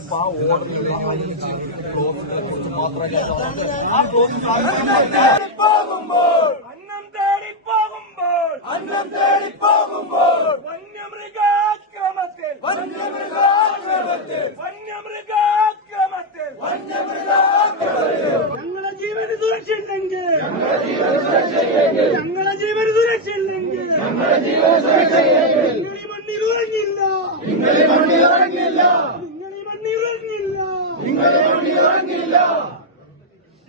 നിങ്ങളിപ്പോ ആ ഓർഡറിൽ അഞ്ച് ക്ലോസിനെ കുറിച്ച് മാത്രമല്ല ആ ക്ലോസ് അന്നം തേടി പോകുമ്പോൾ അന്നം തേടി പോകുമ്പോൾ വന്യമൃഗാക്രമത്തിൽ വന്യമൃഗാക്രമത്തിൽ വന്യമൃഗാക്രമത്തിൽ ഞങ്ങളെ ജീവന് സുരക്ഷയില്ലെങ്കിൽ ഞങ്ങളെ ജീവന് സുരക്ഷയില്ലെങ്കിൽ ഉറങ്ങില്ല നിങ്ങൾ ഈ മണ്ണിൽ ഉറങ്ങില്ല നിങ്ങൾ ഈ മണ്ണിൽ ഉറങ്ങില്ല നിങ്ങൾ ഈ മണ്ണിൽ ഉറങ്ങില്ല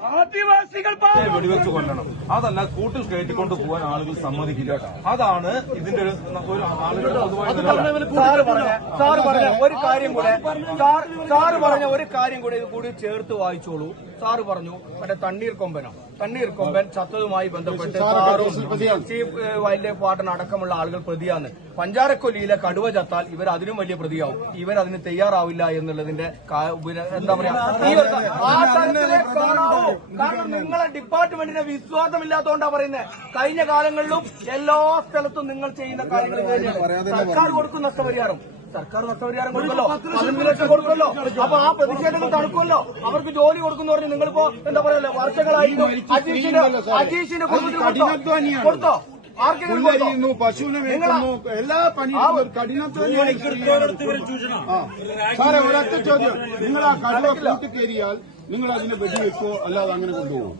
ആദിവാസികൾ വെടിവെച്ച് കൊല്ലണം. അതല്ല കൂട്ടിൽ കയറ്റിക്കൊണ്ട് പോകാൻ ആളുകൾ സമ്മതിക്കില്ല. അതാണ് ഇതിന്റെ ഒരു ഒരു ഒരു കാര്യം കൂടെ സാർ സാറ് പറഞ്ഞ ഒരു കാര്യം കൂടെ ഇത് കൂടി ചേർത്ത് വായിച്ചോളൂ. സാറ് പറഞ്ഞു മറ്റേ തണ്ണീർ കൊമ്പനോ. തണ്ണീർ കൊമ്പൻ ചത്തതുമായി ബന്ധപ്പെട്ട് സാറും ചീഫ് വൈൽഡ് ലൈഫ് വാർഡൻ അടക്കമുള്ള ആളുകൾ പ്രതിയാണ്. പഞ്ചാരക്കൊല്ലിയിലെ കടുവ ചത്താൽ ഇവർ അതിനും വലിയ പ്രതിയാവും. ഇവർ അതിന് തയ്യാറാവില്ല എന്നുള്ളതിന്റെ എന്താ പറയാ ഈ കാണാവൂ കാരണം നിങ്ങളെ ഡിപ്പാർട്ട്മെന്റിനെ വിശ്വാസമില്ലാത്തതുകൊണ്ടാ പറയുന്നത് കഴിഞ്ഞ കാലങ്ങളിലും എല്ലാ സ്ഥലത്തും നിങ്ങൾ ചെയ്യുന്ന കാര്യങ്ങൾ സർക്കാർ കൊടുക്കും നഷ്ടപരിഹാരം. സർക്കാർ നഷ്ടപരിഹാരം കൊടുക്കല്ലോ പതിനഞ്ച് ലക്ഷം കൊടുക്കല്ലോ അപ്പൊ ആ പ്രതിഷേധങ്ങൾ തടുക്കുമല്ലോ. അവർക്ക് ജോലി കൊടുക്കുന്നു പറഞ്ഞ് നിങ്ങളിപ്പോ എന്താ പറയാ വർഷങ്ങളായിട്ടും അജീഷിന്റെ അജീഷിന്റെ കൊടുത്തോ? പുല്ലരിയുന്നു പശുവിനെ മേയ്ക്കുന്നു എല്ലാ പണിയും കഠിനത്വം സാറേ ഒരൊറ്റ ചോദ്യം. നിങ്ങൾ ആ കടുവ കൂട്ടി കയറിയാൽ നിങ്ങൾ അതിനെ വെടിവെക്കോ അല്ലാതെ അങ്ങനെ കൊണ്ടുപോകും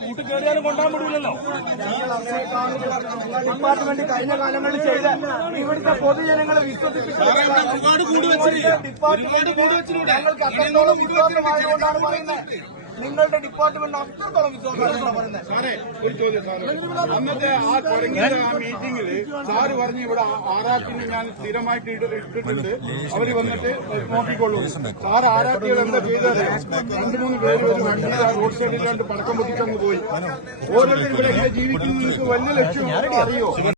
കൂട്ടുകയറിയാലും കൊണ്ടാൻ പറ്റില്ലല്ലോ ഡിപ്പാർട്ട്മെന്റ് കഴിഞ്ഞ കാലങ്ങളിൽ ചെയ്ത ഇവിടുത്തെ പൊതുജനങ്ങളെ വിശ്വസിപ്പിച്ചു ഡിപ്പാർട്ട്മെന്റ് ഞങ്ങൾക്ക് അത്രത്തോളം വിശ്വാസമായതുകൊണ്ടാണ് പറയുന്നത്. നിങ്ങളുടെ ഡിപ്പാർട്ട്മെന്റ് അത്രത്തോളം വിശ്വാസം അന്നത്തെ ആ തുടങ്ങിയ ആ മീറ്റിംഗിൽ സാറ് പറഞ്ഞു ഇവിടെ ആറാട്ടിനെ ഞാൻ സ്ഥിരമായിട്ട് ഇട്ടിട്ടുണ്ട്. അവർ വന്നിട്ട് നോക്കിക്കൊള്ളൂ സാർ ആറാട്ടികൾ എന്താ ചെയ്തത്? രണ്ടു മൂന്ന് പേര് ഒരു റോഡ് സൈഡിലാണ്ട് പടക്കം പൊട്ടിച്ചങ്ങ് പോയി. ഓരോരുത്തരും ഇവിടെ എങ്ങനെ വലിയ ലക്ഷ്യം അറിയോ?